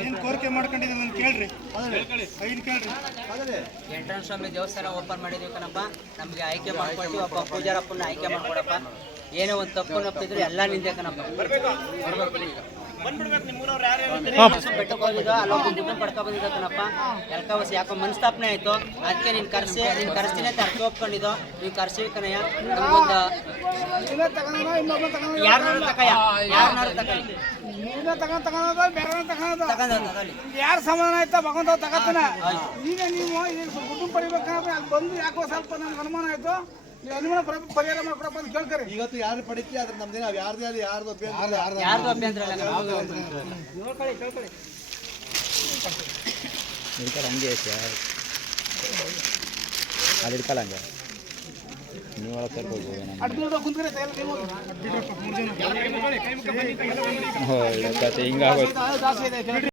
ಏನು ಕೋರಿಕೆ ಮಾಡ್ಕೊಂಡಿದ್ದೀವಿ ಅಂತ ಕೇಳ್ರಿ. ಐದು ಕೇಳ್ರಿ. ಎಂಟ್ರನ್ಸ್ ಸ್ವಾಮಿ ದೇವಸ್ಥಾನ ಓಪನ್ ಮಾಡಿದೀವಿ ಕಣಪ್ಪ. ನಮಗೆ ಆಯ್ಕೆ ಮಾಡ್ಕೊಳ್ತೀವಿ. ಒಬ್ಬ ಪೂಜಾರಪ್ಪನ ಆಯ್ಕೆ ಮಾಡ್ಕೊಡಪ್ಪ. ಏನೋ ಒಂದು ತಪ್ಪು ನಪ್ಪಿದ್ರು ಎಲ್ಲ ನಿಂದೆ ಕಣಪ್ಪ. ಬೆಟ್ಟಕ್ಕೆ ಹೋಗಿದ್ದೋ ಅಲ್ಲೊಬ್ಬ ದುಡ್ಡು ಪಡ್ಕೊ ಬಂದಿದ್ದೋ ಕಣಪ್ಪ. ಎಲ್ಕವಸ್ ಯಾಕೋ ಮನಸ್ತಾಪನೆ ಆಯ್ತು. ಅದಕ್ಕೆ ನೀನು ಕರೆಸ್ತೀನಿ ಅಂತ ಅರ್ಥ ಒಪ್ಕೊಂಡಿದ್ದೋ. ನೀನು ಕರ್ಸಿ ಕಣಯ್ಯ. ನಮಗೊಂದು ಯಾರನ್ನಾರು ತಕಯ್ಯ, ಯಾರನ್ನಾರು ತಗೊಳ್ಳಿ. ಯಾರು ಸಮಾಧಾನ ಆಯ್ತಾ ಭಗವಂತ ತಗೋತಾನೆ. ಈಗ ನೀವು ಕುಟುಂಬ ಪಡಿಬೇಕಂದ್ರೆ ಅಲ್ಲಿ ಬಂದು ಯಾಕೋ ಸ್ವಲ್ಪ ನಮ್ಗೆ ಅನುಮಾನ ಆಯ್ತು. ನೀವು ಅನುಮಾನ ಪರಿಹಾರ ಮಾಡ್ಕೊಡಪ್ಪ ಅಂತ ಕೇಳ್ಕರಿ. ಇವತ್ತು ಯಾರು ಪಡಿತೀವಿ ಅದ್ರ ನಮ್ದೇನು ಯಾರ್ದು ಯಾರ್ದು ಯಾರ್ದು ಅಭ್ಯಂತರ ಇಲ್ಲ. ಕೇಳ್ಕೊಳ್ಳಿ. ಹಂಗೆ ಅದು ಇಡ್ಕಲ್ಲ ಹಂಗೆ ನೀವು ಒಳಗೆ ಸೇರ್ಬೋದು. ಹಿಂಗಾಗೋಯ್ತು.